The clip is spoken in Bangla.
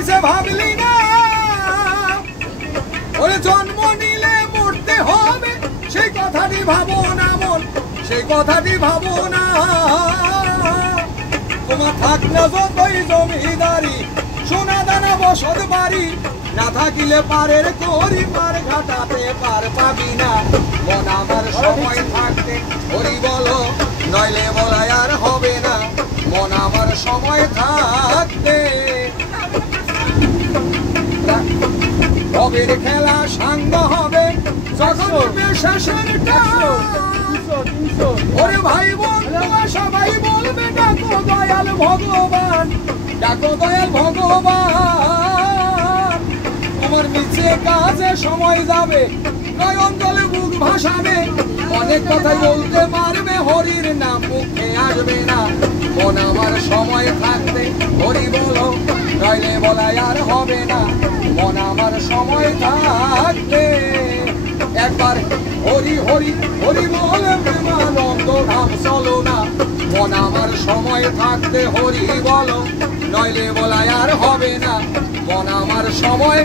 নিচে ভাবলি না ওরে জন্ম নিলে মরতে হবে সেই কথাটি ভাবো না মন সেই কথাটি ভাবো না তোমার থাক না যতই জমিদারি সোনা দানা বসত বাড়ি না থাকিলে পারের করি পার ঘাটাতে পার পাবি না মন আমার সময় থাকতে হরি বলো নইলে বলাই আর হবে না মন আমার সময় থাকতে কবির খেলা সাঙ্গ হবে যখন শেষেরটা ওরে ভাই বন্ধু সবাই বলবে ডাকো দয়াল ভগবান ডাকো দয়াল ভগবান তোমার নিচে কাজে সময় যাবে নয়ন জলে বুক ভাসাবে অনেক কথাই বলতে পারবে হরির নাম মুখে আসবে না মন আমার সময় থাকতে হরি বলো নইলে বলাই আর হবে না মন আমার সময় থাকতে একবার হরি হরি হরি বলে প্রেমানন্দ ধাম চলো না মন আমার সময় থাকতে হরি বলো নইলে বলাই আর হবে না মন আমার সময়